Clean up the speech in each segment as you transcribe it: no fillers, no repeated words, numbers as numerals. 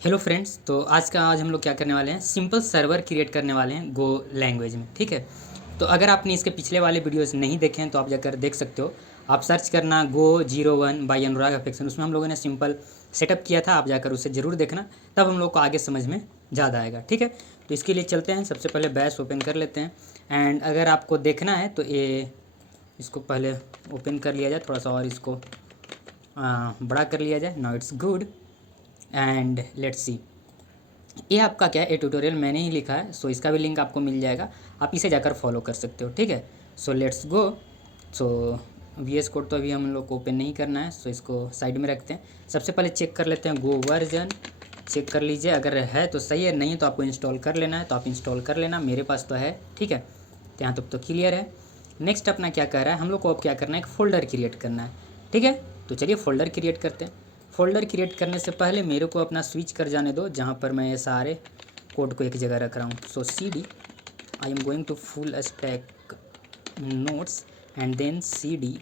Hello friends, तो आज हम लोग क्या करने वाले हैं, सिंपल सर्वर क्रिएट करने वाले हैं गो लैंग्वेज में। ठीक है, तो अगर आपने इसके पिछले वाले वीडियोस नहीं देखे हैं तो आप जाकर देख सकते हो। आप सर्च करना Go01 बाई अनुराग अफेक्शन, उसमें हम लोगों ने सिंपल सेटअप किया था। आप जाकर उसे ज़रूर देखना, तब हम लोग को आगे समझ में ज़्यादा आएगा। ठीक है, तो इसके लिए चलते हैं। सबसे पहले बैश ओपन कर लेते हैं। एंड अगर आपको देखना है तो ये इसको पहले ओपन कर लिया जाए, थोड़ा सा और इसको बड़ा कर लिया जाए। Now it's good and let's see. ये आपका क्या है, ये ट्यूटोरियल मैंने ही लिखा है, सो इसका भी लिंक आपको मिल जाएगा। आप इसे जाकर फॉलो कर सकते हो। ठीक है, सो let's go. So VS code तो अभी हम लोग को ओपन नहीं करना है, सो इसको साइड में रखते हैं। सबसे पहले चेक कर लेते हैं गो वर्जन। चेक कर लीजिए, अगर है तो सही है, नहीं तो आपको इंस्टॉल कर लेना है, तो आप इंस्टॉल कर लेना। मेरे पास तो है। ठीक है, तो यहाँ तक तो क्लियर है। नेक्स्ट अपना क्या कह रहा है, हम लोग को अब क्या करना है, एक फ़ोल्डर क्रिएट करना है। ठीक है, तो चलिए फ़ोल्डर क्रिएट करते हैं। फ़ोल्डर क्रिएट करने से पहले मेरे को अपना स्विच कर जाने दो, जहाँ पर मैं ये सारे कोड को एक जगह रख रहा हूँ। So CD I am going to full stack notes and then CD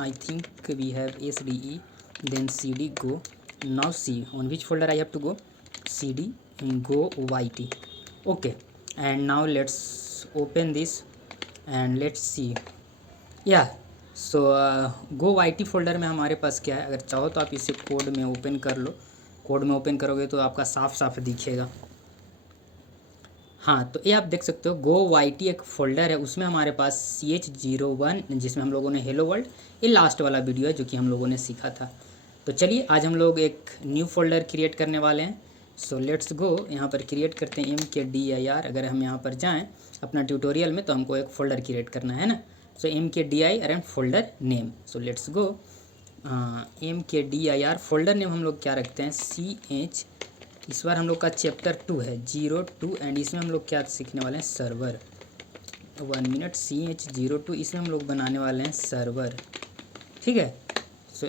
I think we have SDE then CD go. Now see on which folder I have to go. CD go YT. Okay, and now let's open this and let's see. Yeah, so go YT folder में हमारे पास क्या है, अगर चाहो तो आप इसे code में ओपन कर लो। कोड में ओपन करोगे तो आपका साफ साफ दिखेगा। हाँ, तो ये आप देख सकते हो गो YT एक फ़ोल्डर है, उसमें हमारे पास CH01 जिसमें हम लोगों ने हेलो वर्ल्ड, ये लास्ट वाला वीडियो है जो कि हम लोगों ने सीखा था। तो चलिए आज हम लोग एक न्यू फोल्डर क्रिएट करने वाले हैं। सो लेट्स गो, यहाँ पर क्रिएट करते हैं MKDIR। अगर हम यहाँ पर जाएँ अपना ट्यूटोरियल में तो हमको एक फ़ोल्डर क्रिएट करना है ना। सो MKDIR and folder name. So let's go MKDIR। Folder name हम लोग क्या रखते हैं, CH। इस बार हम लोग का चैप्टर 2 है 02 एंड इसमें हम लोग क्या सीखने वाले हैं, सर्वर। 1 मिनट, CH02 इसमें हम लोग बनाने वाले हैं सर्वर। ठीक है, सो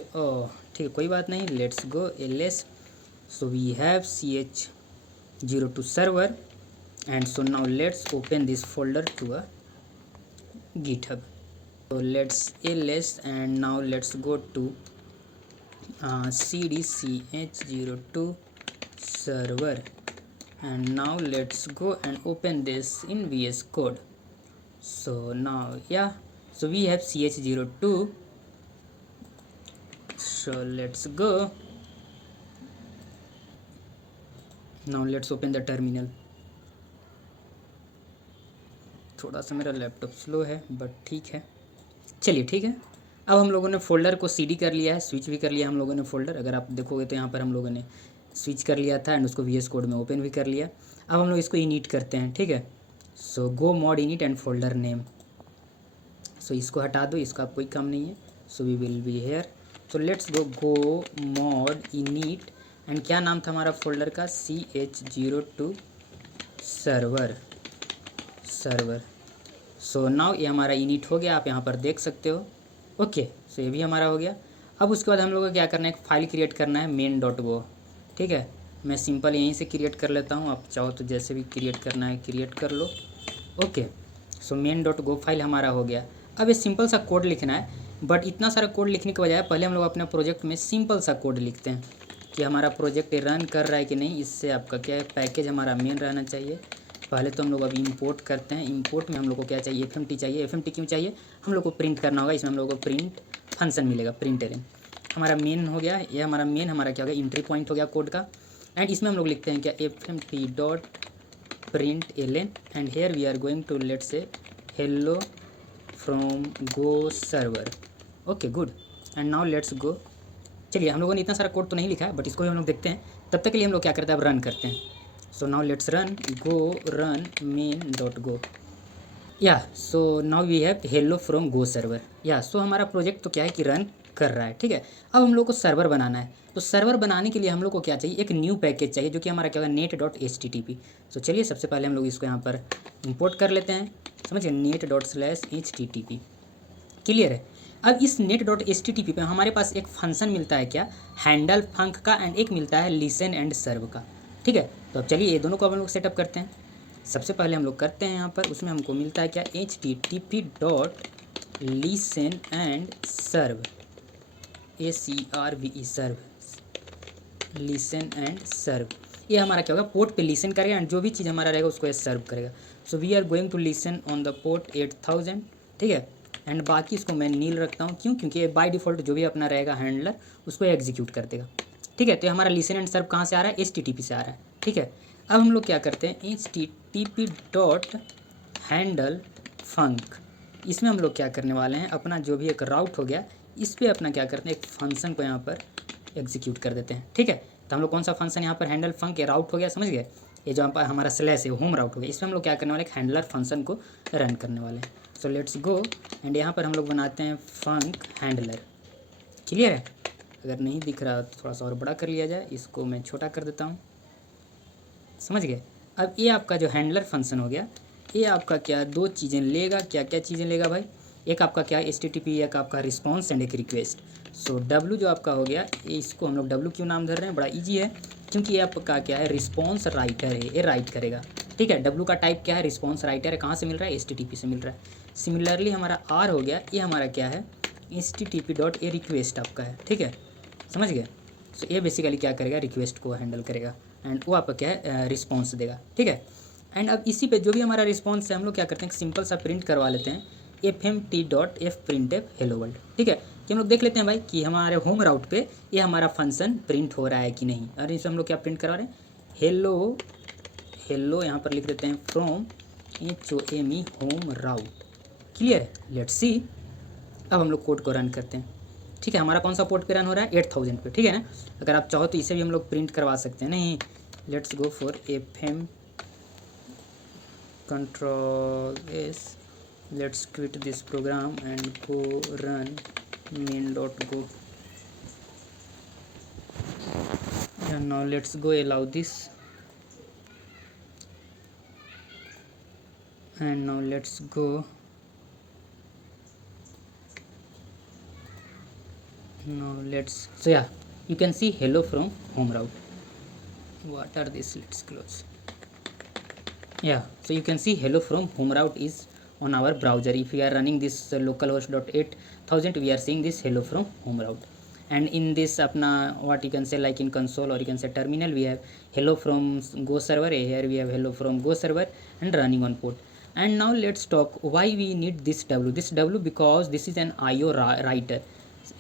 ठीक है, कोई बात नहीं। Let's go LS। So we have CH02 server and so now let's open this folder to a GitHub. So let's LS and now let's go to CD CH02 server and now let's go and open this in VS Code. So now so we have CH02. So let's go. Now let's open the terminal. थोड़ा सा मेरा laptop slow है but ठीक है, चलिए ठीक है। अब हम लोगों ने फ़ोल्डर को CD कर लिया है, स्विच भी कर लिया हम लोगों ने फ़ोल्डर। अगर आप देखोगे तो यहाँ पर हम लोगों ने स्विच कर लिया था एंड उसको VS कोड में ओपन भी कर लिया। अब हम लोग इसको इनिट करते हैं। ठीक है, so go mod init and folder name. So इसको हटा दो, इसका कोई काम नहीं है। So we will be here. So let's go mod init and क्या नाम था हमारा फोल्डर का, CH02 सर्वर। सो नाउ ये हमारा इनिट हो गया, आप यहाँ पर देख सकते हो। ओके, सो ये भी हमारा हो गया। अब उसके बाद हम लोग को क्या करना है, एक फ़ाइल क्रिएट करना है main.go। ठीक है, मैं सिंपल यहीं से क्रिएट कर लेता हूँ, आप चाहो तो जैसे भी क्रिएट करना है क्रिएट कर लो। ओके, सो main.go फाइल हमारा हो गया। अब ये सिंपल सा कोड लिखना है, बट इतना सारा कोड लिखने के बजाय पहले हम लोग अपने प्रोजेक्ट में सिंपल सा कोड लिखते हैं कि हमारा प्रोजेक्ट रन कर रहा है कि नहीं। इससे आपका क्या है, पैकेज हमारा मेन रहना चाहिए। पहले तो हम लोग अभी इंपोर्ट करते हैं। इंपोर्ट में हम लोग को क्या चाहिए, FMT चाहिए। FMT क्यों चाहिए, हम लोग को प्रिंट करना होगा। इसमें हम लोग को प्रिंट फंक्शन मिलेगा, प्रिंट एलन। हमारा मेन हो गया, ये हमारा मेन हमारा क्या हो गया, इंट्री पॉइंट हो गया कोड का। एंड इसमें हम लोग लिखते हैं क्या, FMT dot print LN and here we are going to let say hello from go server. Okay good, and now let's go. चलिए, हम लोगों ने इतना सारा कोड तो नहीं लिखा है बट इसको भी हम लोग देखते हैं। तब तक के लिए हम लोग क्या करते हैं, अब रन करते हैं। So now let's run go run main.go। So now we have hello from go server. So हमारा प्रोजेक्ट तो क्या है कि रन कर रहा है। ठीक है, अब हम लोग को सर्वर बनाना है। तो सर्वर बनाने के लिए हम लोग को क्या चाहिए, एक न्यू पैकेज चाहिए जो कि हमारा क्या होगा, net.http। सो चलिए सबसे पहले हम लोग इसको यहाँ पर इंपोर्ट कर लेते हैं। समझिए, net./http। क्लियर है। अब इस net.http पे हमारे पास एक फंक्शन मिलता है क्या, हैंडल फंक का, एंड एक मिलता है लिसन एंड सर्व का। ठीक है, तो अब चलिए ये दोनों को हम लोग सेटअप करते हैं। सबसे पहले हम लोग करते हैं यहाँ पर, उसमें हमको मिलता है क्या, HTTP dot listen and serve, ACRVE serve, listen and serve. ये हमारा क्या होगा, पोर्ट पे लिसन करेगा एंड जो भी चीज़ हमारा रहेगा उसको ये सर्व करेगा। So we are going to listen on the port 8000, ठीक है। एंड बाकी इसको मैं नील रखता हूँ, क्यों, क्योंकि बाय डिफ़ॉल्ट जो भी अपना रहेगा हैंडलर उसको एग्जीक्यूट कर देगा, ठीक है। तो हमारा लिसन एंड सर्व कहाँ से आ रहा है, HTTP से आ रहा है, ठीक है। अब हम लोग क्या करते हैं, HTTP डॉट हैंडल फंक, इसमें हम लोग क्या करने वाले हैं, अपना जो भी एक राउट हो गया इस पर अपना क्या करते हैं, एक फंक्शन को यहाँ पर एग्जीक्यूट कर देते हैं, ठीक है। तो हम लोग कौन सा फंक्शन यहाँ पर, हैंडल फंक, ये राउट हो गया, समझ गए। ये जो हमारा स्लैश है होम राउट हो गया, इसमें हम लोग क्या करने वाले, एक हैंडलर फंक्शन को रन करने वाले हैं। सो लेट्स गो एंड यहाँ पर हम लोग बनाते हैं फंक हैंडलर। क्लियर है, अगर नहीं दिख रहा तो थोड़ा सा और बड़ा कर लिया जाए, इसको मैं छोटा कर देता हूँ, समझ गए। अब ये आपका जो हैंडलर फंक्शन हो गया, ये आपका क्या दो चीज़ें लेगा, क्या क्या चीज़ें लेगा भाई, एक आपका क्या HTTP, एक आपका रिस्पॉन्स एंड एक रिक्वेस्ट। सो W जो आपका हो गया, इसको हम लोग W क्यों नाम धर रहे हैं, बड़ा इजी है, क्योंकि ये आपका क्या है, रिस्पॉन्स राइटर है, ये राइट करेगा, ठीक है। W का टाइप क्या है, रिस्पॉन्स राइटर है, कहाँ से मिल रहा है, HTTP से मिल रहा है। सिमिलरली हमारा R हो गया, ये हमारा क्या है, HTTP डॉट ए रिक्वेस्ट आपका है, ठीक है, समझ गए। सो ये बेसिकली क्या करेगा, रिक्वेस्ट को हैंडल करेगा एंड वो आपका क्या है, रिस्पॉन्स देगा, ठीक है। एंड अब इसी पे जो भी हमारा रिस्पॉन्स है हम लोग क्या करते हैं, सिंपल सा प्रिंट करवा लेते हैं, fmt.fprintf हेलो वर्ल्ड, ठीक है। कि हम लोग देख लेते हैं भाई कि हमारे होम राउट पे ये हमारा फंक्शन प्रिंट हो रहा है कि नहीं। और इसमें हम लोग क्या प्रिंट करवा रहे हैं, हेलो हेलो, यहाँ पर लिख देते हैं from HOME home route. Clear, let's see. अब हम लोग कोड को रन करते हैं, ठीक है। हमारा कौन सा पोर्ट पे रन हो रहा है, 8000 पे, ठीक है ना। अगर आप चाहो तो इसे भी हम लोग प्रिंट करवा सकते हैं, नहीं, let's go for FM Ctrl+S, let's quit this program and go run main.go. And now let's go allow this, and now let's go so yeah, you can see hello from home route. What are these, let's close. Yeah, so you can see hello from home route is on our browser. If we are running this localhost.8000, we are seeing this hello from home route. And in this apna, what you can say, like in console or you can say terminal, we have hello from Go server. Here we have hello from Go server and running on port. And now let's talk why we need this W, because this is an IO writer.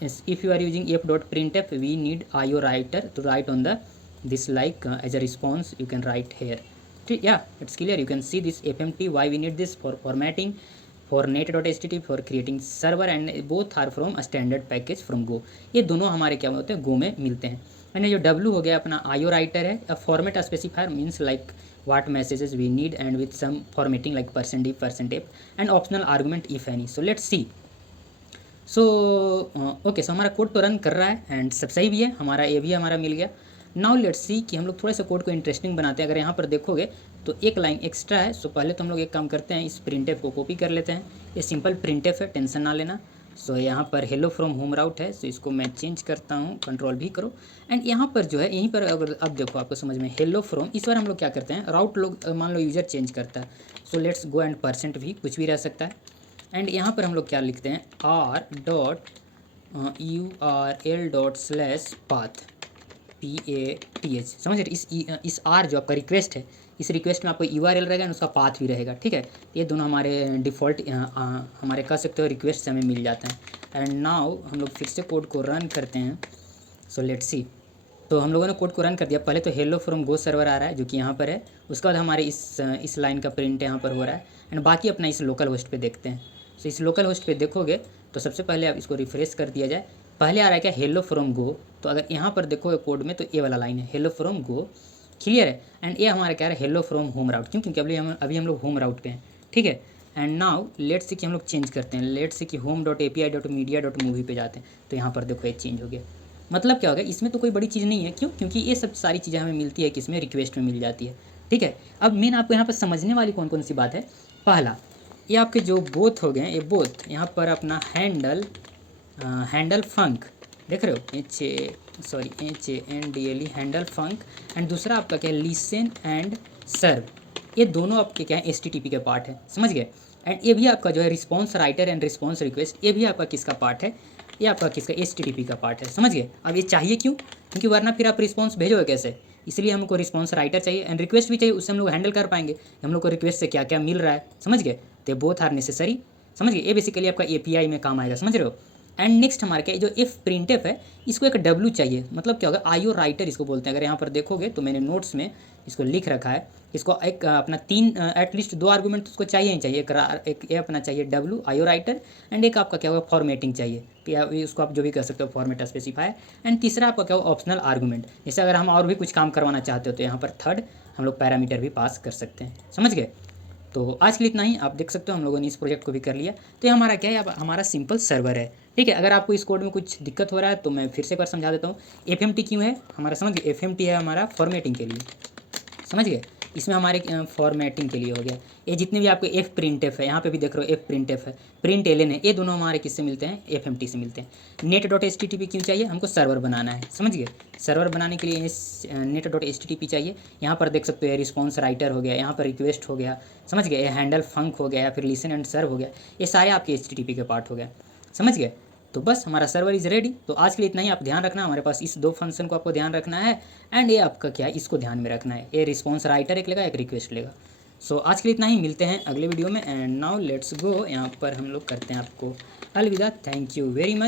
If you are using f.printf, we need IO writer to write on the this, like as a response you can write here. Yeah, it's clear. You can see this FMT, why we need this, for formatting, for net.html, for creating server, and both are from a standard package from Go. ये दोनों हमारे क्या होते हैं, Go में मिलते हैं। And जो W हो गया अपना IO राइटर है, a format specifier means like what messages we need and with some formatting like %d, %f and optional argument if any. So let's see. So okay, so हमारा code तो run कर रहा है and सब सही भी है, हमारा ये भी हमारा मिल गया। नाउ लेट्स सी कि हम लोग थोड़ा सा कोड को इंटरेस्टिंग बनाते हैं। अगर यहाँ पर देखोगे तो एक लाइन एक्स्ट्रा है। सो पहले तो हम लोग एक काम करते हैं, इस प्रिंटफ को कॉपी कर लेते हैं। ये सिंपल प्रिंटफ है, टेंशन ना लेना। सो यहाँ पर हेलो फ्रॉम होम राउट है, सो इसको मैं चेंज करता हूँ, कंट्रोल भी करो। एंड यहाँ पर जो है, यहीं पर अगर अब देखो आपको समझ में, हेलो फ्रॉम, इस बार हम लोग क्या करते हैं, राउट लोग मान लो यूज़र चेंज करता है, सो लेट्स गो एंड % भी कुछ भी रह सकता है। एंड यहाँ पर हम लोग क्या लिखते हैं, r.url./path PATH, समझ रहे। इस R जो आपका रिक्वेस्ट है, इस रिक्वेस्ट में आपको URL रहेगा और उसका पाथ भी रहेगा, ठीक है। ये दोनों हमारे डिफ़ॉल्ट हमारे कह सकते हो रिक्वेस्ट से हमें मिल जाते हैं। एंड नाउ हम लोग फिर से कोड को रन करते हैं। So let's see. तो हम लोगों ने कोड को रन कर दिया। पहले तो हेलो फ्रॉम गो सर्वर आ रहा है जो कि यहाँ पर है, उसके बाद हमारे इस लाइन का प्रिंट यहाँ पर हो रहा है। एंड बाकी अपना इस लोकल होस्ट पे देखते हैं। सो इस लोकल होस्ट पे देखोगे तो सबसे पहले आप इसको रिफ्रेश कर दिया जाए। पहले आ रहा है क्या, हेलो फ्रॉम गो। तो अगर यहाँ पर देखोगे कोड में तो ये वाला लाइन है, हेलो फ्रॉम गो, क्लियर है। एंड ये हमारा क्या है, हेलो फ्रॉम होम राउट, क्यों, क्योंकि अभी हम लोग होम राउट पे हैं, ठीक है। एंड नाउ लेट्स सी कि हम लोग चेंज करते हैं, लेट्स सी कि home.api.media.movie पे जाते हैं। तो यहाँ पर देखो ये चेंज हो गया। मतलब क्या हो गया, इसमें तो कोई बड़ी चीज़ नहीं है, क्यों, क्योंकि ये सब सारी चीज़ें हमें मिलती है किसमें, रिक्वेस्ट में मिल जाती है, ठीक है। अब मेन आपको यहाँ पर समझने वाली कौन कौन सी बात है। पहला, ये आपके जो बोथ हो गए, ये बोथ यहाँ पर अपना हैंडल फंक देख रहे हो, HANDLE हैंडल फंक। एंड दूसरा आपका क्या है, लिसन एंड सर्व। ये दोनों आपके क्या है, HTTP के पार्ट है, समझ गए। एंड ये भी आपका जो है response writer and response request, ये भी आपका किसका पार्ट है, ये आपका किसका, HTTP का पार्ट है, समझ गए। अब ये चाहिए क्यों, क्योंकि वरना फिर आप रिस्पॉन्स भेजोगे कैसे, इसलिए हमको रिस्पॉन्स राइटर चाहिए एंड रिक्वेस्ट भी चाहिए, उससे हम लोग हैंडल कर पाएंगे हम लोग को रिक्वेस्ट से क्या क्या मिल रहा है, समझ गए। तो बोथ आर नेसेसरी, समझ गए। ये बेसिकली आपका एपीआई में काम आएगा, समझ रहे हो। एंड नेक्स्ट हमारे क्या जो इफ प्रिंटफ है, इसको एक डब्ल्यू चाहिए, मतलब क्या होगा, आईओ राइटर इसको बोलते हैं। अगर यहाँ पर देखोगे तो मैंने नोट्स में इसको लिख रखा है। इसको एक अपना 3 एटलीस्ट 2 आर्गूमेंट उसको चाहिए ही चाहिए। एक ये अपना चाहिए डब्ल्यू आईओ राइटर एंड एक आपका क्या होगा फॉर्मेटिंग चाहिए, कि उसको आप जो भी कर सकते हो फॉर्मेट स्पेसिफायर। एंड तीसरा आपका क्या होगा ऑप्शनल आर्गूमेंट, जैसे अगर हम और भी कुछ काम करवाना चाहते हो तो यहाँ पर थर्ड हम लोग पैरामीटर भी पास कर सकते हैं, समझ गए। तो आज के लिए इतना ही, आप देख सकते हो हम लोगों ने इस प्रोजेक्ट को भी कर लिया। तो ये हमारा क्या है, अब हमारा सिंपल सर्वर है, ठीक है। अगर आपको इस कोड में कुछ दिक्कत हो रहा है तो मैं फिर से एक बार समझा देता हूँ। एफ क्यों है हमारा, समझ गए। एफ है हमारा फॉर्मेटिंग के लिए, समझ गए। इसमें हमारे फॉर्मेटिंग के लिए हो गया। ये जितने भी आपके एफ प्रिंट एफ है, यहाँ पे भी देख रहे हो एफ प्रिंट एफ है, प्रिंट एलन है, ये दोनों हमारे किससे मिलते हैं, एफ से मिलते हैं। Net dot H T T P क्यों चाहिए, हमको सर्वर बनाना है, समझ गए। सर्वर बनाने के लिए net dot H T T P चाहिए। यहाँ पर देख सकते हो रिस्पॉन्स राइटर हो गया, यहाँ पर रिक्वेस्ट हो गया, समझ गए। हैंडल फंक हो गया या फिर लिसन एंड सर्व हो गया, ये सारे आपके एच टी टी पी के पार्ट हो गए, समझ गए। तो बस हमारा सर्वर इज़ रेडी। तो आज के लिए इतना ही, आप ध्यान रखना हमारे पास इस 2 फंक्शन को आपको ध्यान रखना है एंड ये आपका क्या है, इसको ध्यान में रखना है। ये रिस्पॉन्स राइटर एक लेगा, एक रिक्वेस्ट लेगा। सो आज के लिए इतना ही, मिलते हैं अगले वीडियो में। एंड नाउ लेट्स गो, यहाँ पर हम लोग करते हैं आपको अलविदा। Thank you very much.